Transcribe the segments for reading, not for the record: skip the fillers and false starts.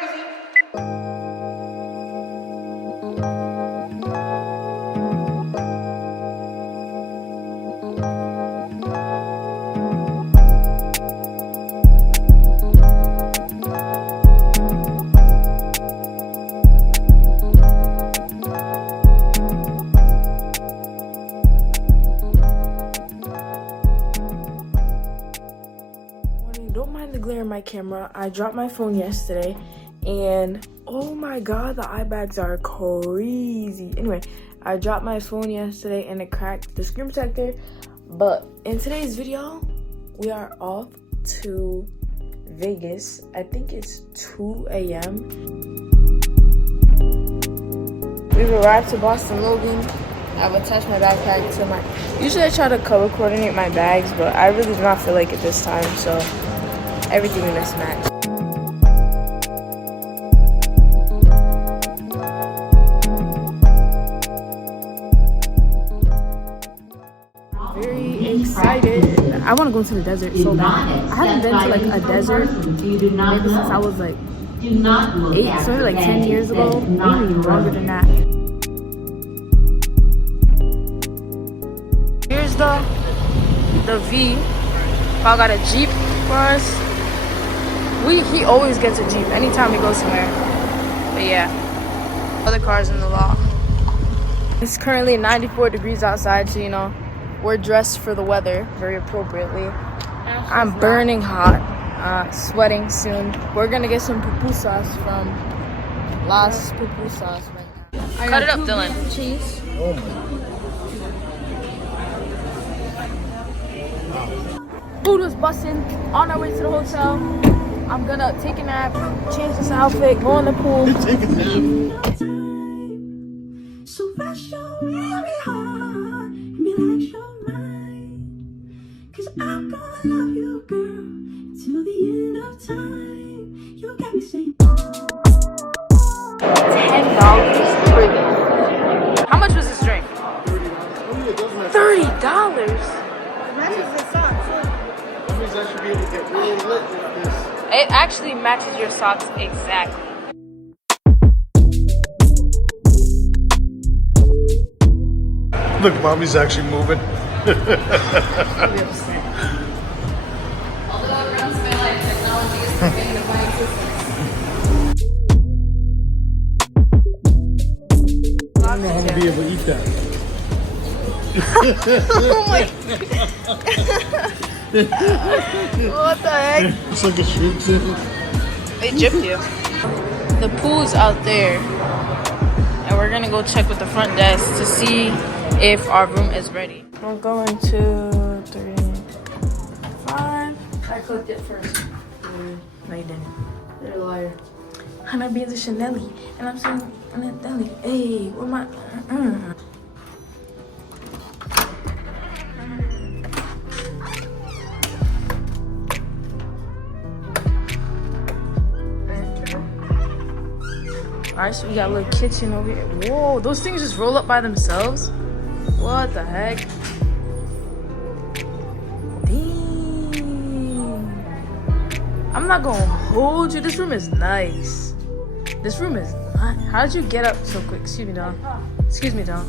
crazy? Don't mind the glare in my camera. I dropped my phone yesterday and oh my god, the eye bags are crazy. Anyway, I dropped my phone yesterday and it cracked the screen protector. But in today's video, we are off to Vegas. I think it's 2 a.m. We've arrived to Boston Logan. I've attached my backpack to my... Usually I try to color coordinate my bags, but I really do not feel like it this time, so everything is mismatched. Very excited. I want to go to the desert so bad. I haven't been to like a desert maybe since I was like 8, so maybe like 10 years ago, maybe longer than that. Here's the V. Paul got a Jeep for us. He always gets a Jeep anytime we go somewhere. But yeah, other cars in the lot. It's currently 94 degrees outside, so you know, we're dressed for the weather very appropriately. I'm burning hot, sweating soon. We're gonna get some pupusas from Las Pupusas right now. Cut it up, Dylan. Cheese. Oh my. Food was busting. On our way to the hotel. I'm gonna take a nap, change this outfit, go in the pool. Take a nap. So rush your very hard and be like your mind. 'Cause I'm gonna love you, girl, till the end of time. You got me saying $10 for this. How much was this drink? $30. I should be able to get really lit with this. It actually matches your socks exactly. Look, mommy's actually moving. Although it runs my life, technology is the bane of my existence. I don't know how to be able to eat that. Oh my What the heck? It's like a shrimp tip. They gypped you. The pool's out there. And we're gonna go check with the front desk to see if our room is ready. I'm going 2, 3, 5. I clicked it first. No, you didn't. You're a liar. Hannah beans a Chanelli. And I'm saying, I'm in deli. Hey, where my... Alright, so we got a little kitchen over here. Whoa, those things just roll up by themselves? What the heck? Dang. I'm not gonna hold you. This room is nice. This room is nice. How did you get up so quick? Excuse me, Don. Excuse me, Don.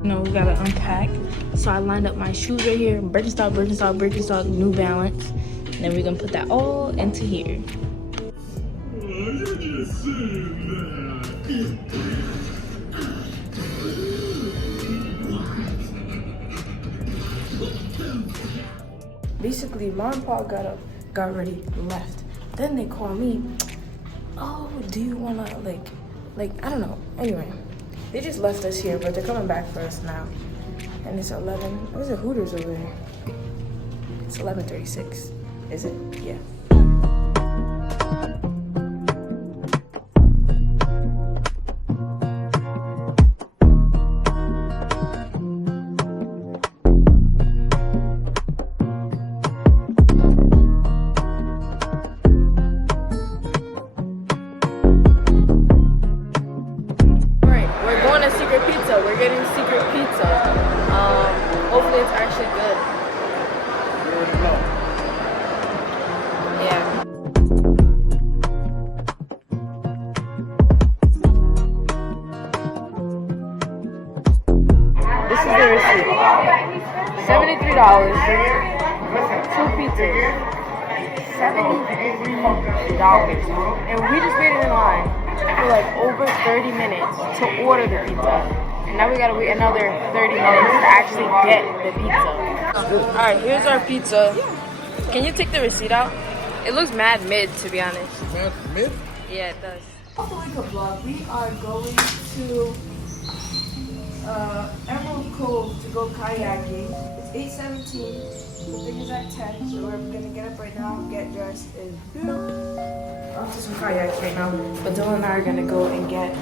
You know, we gotta unpack. So I lined up my shoes right here. Birkenstock, Birkenstock, Birkenstock, New Balance. And then we're gonna put that all into here. Basically, Mom and Pa got ready, left. Then they call me, oh, do you wanna like, I don't know. Anyway. They just left us here, but they're coming back for us now. And it's 11. There's a Hooters over there. It's 11:36. Is it? Yeah. We're going to Secret Pizza. We're getting Secret Pizza. Hopefully it's actually good. Yeah. This is the receipt. $73. Two pizzas. $73. And we just waited in line for like over 30 minutes to order the pizza. And now we gotta wait another 30 minutes to actually get the pizza. Alright, here's our pizza. Can you take the receipt out? It looks mad mid, to be honest. Mad mid? Yeah, it does. Vlog. We are going to Emerald Cove to go kayaking. It's 8:17. The thing is at 10, so we're gonna get up right now, get dressed, and off to some kayaks right now. But Dylan and I are gonna go and get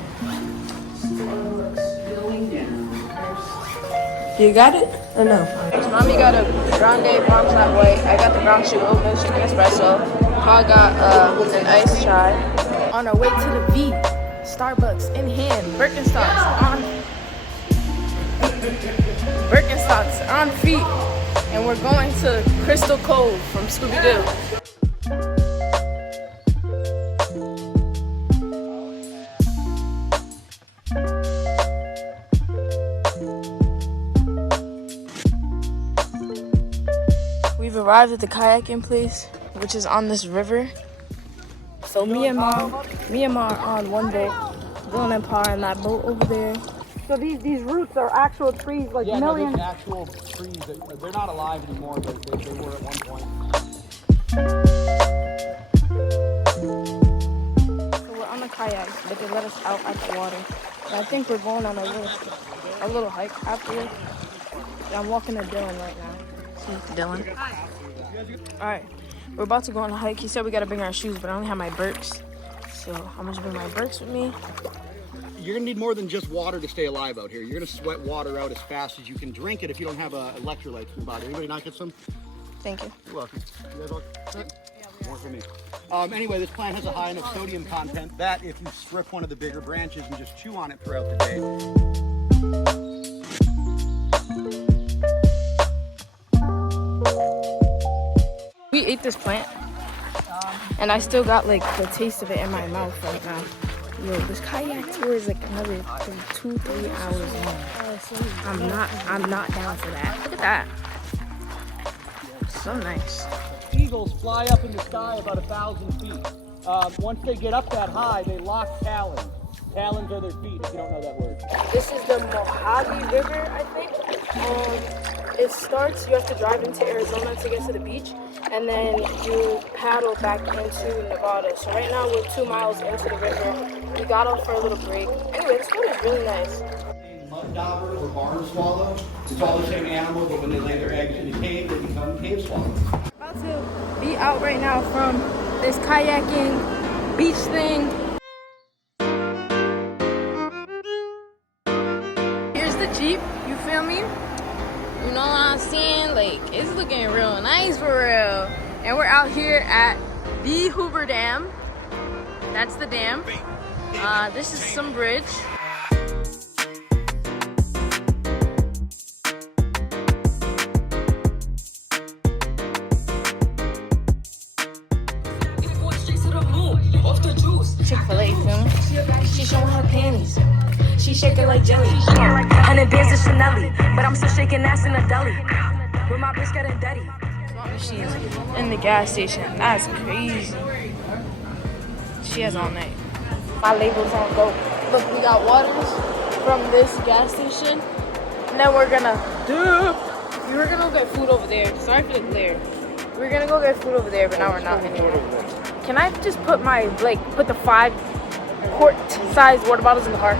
You got it? Or no? Mommy got a grande brown flat white. I got the brown sugar oat milk chicken espresso. I got an iced chai. On our way to the V, Starbucks in hand, Birkenstocks on feet, and we're going to Crystal Cove from Scooby-Doo. We've arrived at the kayaking place, which is on this river. So me and Ma are on one boat. Dylan and Pa are in that boat over there. So these roots are actual trees, like millions. No, actual trees. They're not alive anymore, but they were at one point. So we're on the kayak, but they let us out at the water. And I think we're going on a little hike afterwards. Yeah, I'm walking to Dylan right now. See Dylan. Alright, we're about to go on a hike. He said we gotta bring our shoes, but I only have my Birks. So I'm gonna bring my Birks with me. You're gonna need more than just water to stay alive out here. You're gonna sweat water out as fast as you can drink it if you don't have electrolytes in your body. Anybody not get some? Thank you. You're welcome. You guys all set? More for me. Anyway, this plant has a high enough sodium content that if you strip one of the bigger branches and just chew on it throughout the day. We ate this plant, and I still got like the taste of it in my mouth right now. Yo, this kayak tour is like another 2-3 hours long. I'm not down for that. Look at that. So nice. Eagles fly up in the sky about 1,000 feet. Once they get up that high, they lock talons. Talons are their feet, if you don't know that word. This is the Mojave River, I think. It starts, you have to drive into Arizona to get to the beach, and then you paddle back into Nevada. So right now we're 2 miles into the river. We got off for a little break. Anyway, this one is really nice. Mud dauber or barn swallow. It's all the same animal, but when they lay their eggs in a cave, they become cave swallows. About to be out right now from this kayaking beach thing. Here's the Jeep, you feel me? You know what I'm saying? Like, it's looking real nice for real. And we're out here at the Hoover Dam. That's the dam. This is some bridge. Chick-fil-A, feel me? She showing her panties. She shaking like jelly. 100 bands of Chanel, but I'm still shaking ass in a deli. With my bitch getting dirty. She's in the gas station. That's crazy. She has all night. My labels on go. Look, we got waters from this gas station. And then we're gonna we were gonna go get food over there. Sorry for the glare. We were gonna go get food over there, but now we're not anymore. Can I just put put the 5-quart size water bottles in the car?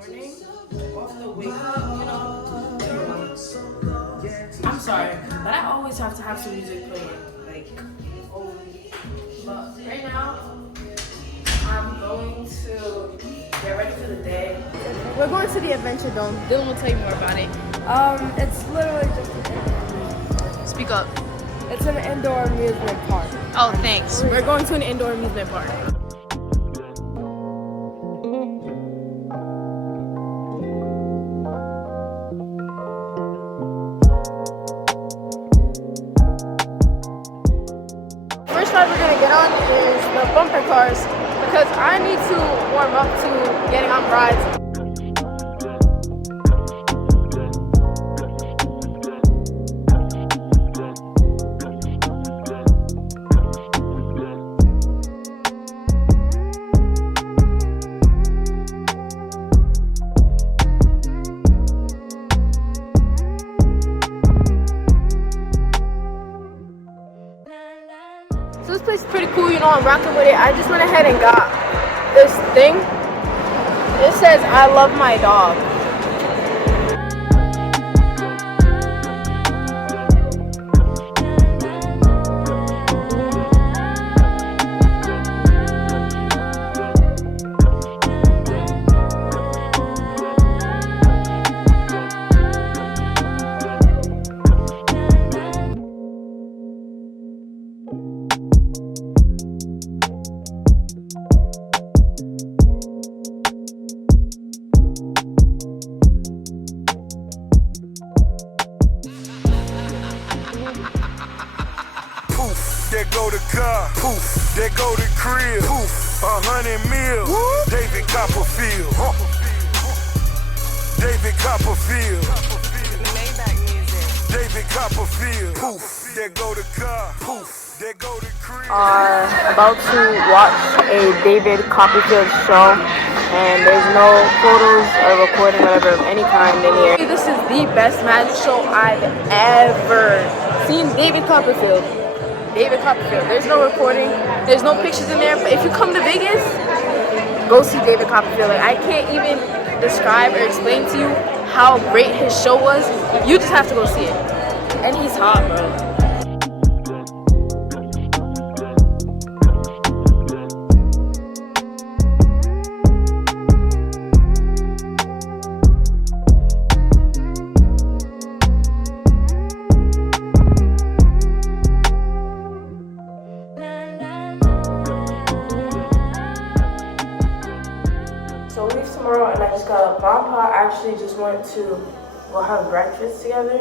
morning, off the wake up, you know. I'm sorry, but I always have to have some music playing. Like, oh. But right now, I'm going to get ready for the day. We're going to the Adventure Dome. Dylan will tell you more about it. It's literally just an indoor park. Speak up. It's an indoor amusement park. Oh, thanks. We're going to an indoor amusement park. First ride we're gonna get on is the bumper cars because I need to warm up to getting on rides. So this place is pretty cool, you know, I'm rocking with it. I just went ahead and got this thing. It says, I love my dog. There go the car, poof. There go the crib, poof. 100 mil, David Copperfield, David Copperfield, David Copperfield, poof. There go the car, poof. There go the crib. Are about to watch a David Copperfield show, and there's no photos or recording, whatever, of any kind in here. This is the best magic show I've ever seen. David Copperfield. David Copperfield. There's no recording, there's no pictures in there, but if you come to Vegas, go see David Copperfield. Like, I can't even describe or explain to you how great his show was. You just have to go see it. And he's hot, bro. So we leave tomorrow, and I just got up. Mom and Pa actually just went to go have breakfast together.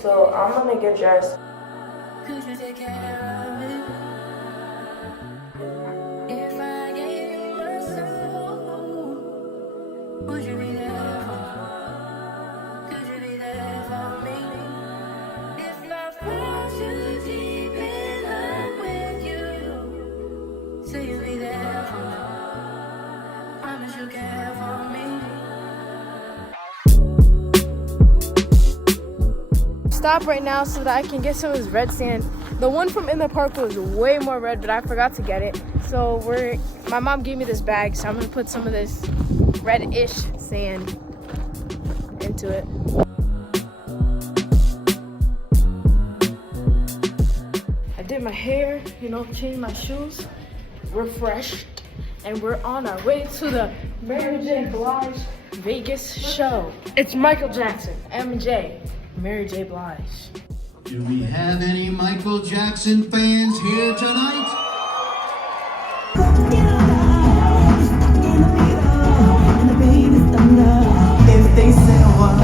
So I'm gonna get dressed. Could you take care of it? If I gave you my soul, would you be there for me? Could you be there for me? If I fall too deep in love with you, so you'll be there for me. Promise you'll care for me. Stop right now so that I can get some of this red sand. The one from in the park was way more red, but I forgot to get it. So my mom gave me this bag, so I'm gonna put some of this red-ish sand into it. I did my hair, you know, changed my shoes, refreshed, and we're on our way to the Mary J. Blige Vegas show. It's Michael Jackson, MJ. Mary J. Blige. Do we have any Michael Jackson fans here tonight? If they say what?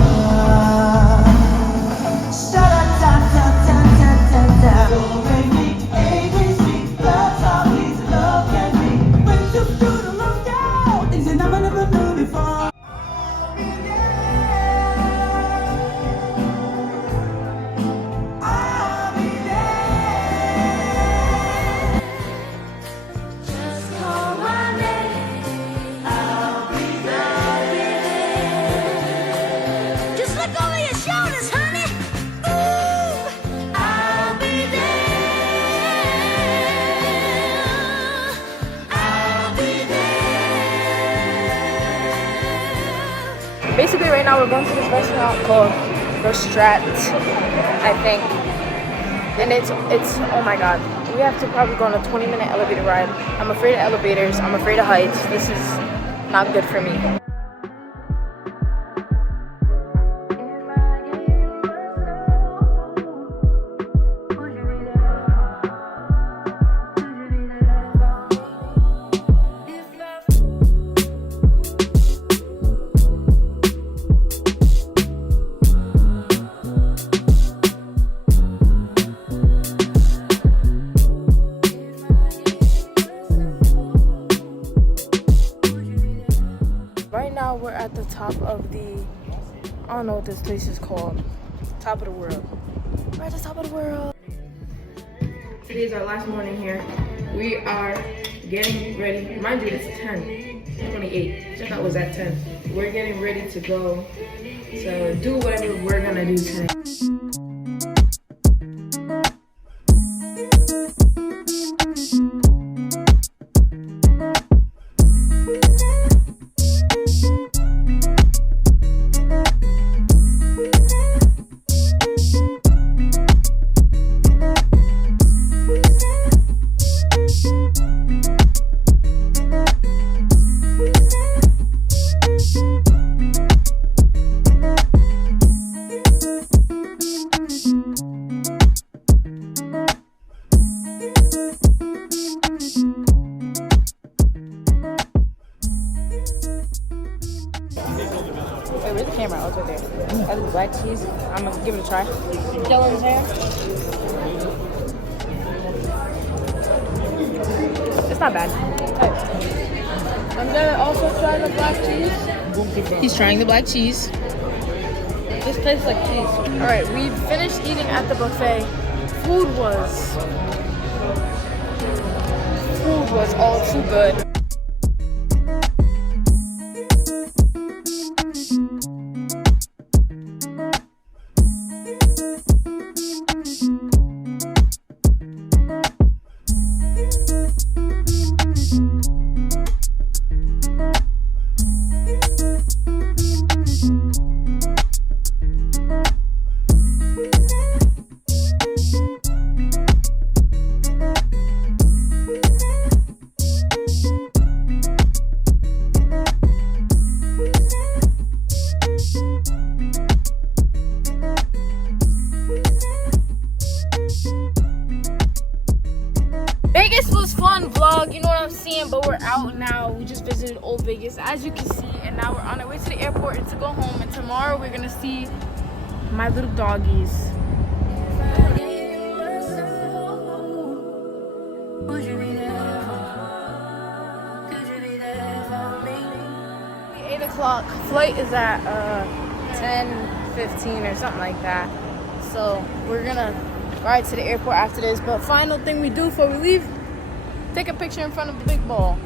That's how easy love can be. When you do the love down, things that I never knew before. basically right now we're going to this restaurant called The Strat, I think. And it's oh my god. We have to probably go on a 20-minute elevator ride. I'm afraid of elevators. I'm afraid of heights. This is not good for me. Now we're at the top of the, I don't know what this place is called, top of the world. We're at the top of the world. Today is our last morning here. We are getting ready. Mind you, it's 10:28. I thought it was at 10. We're getting ready to go. So do whatever we're gonna do today. Wait, where's the camera? Oh, it's right there. That is black cheese. I'm gonna give it a try. Dylan's hair. It's not bad. I'm gonna also try the black cheese. He's trying the black cheese. This tastes like cheese. All right, we finished eating at the buffet. Food was all too good. Vegas was fun, vlog, you know what I'm saying, but we're out now. We just visited Old Vegas, as you can see, and now we're on our way to the airport and to go home, and tomorrow we're gonna see my little doggies. The 8 o'clock flight is at 10:15 or something like that, so we're gonna ride to the airport after this. But final thing we do before we leave, take a picture in front of the big ball.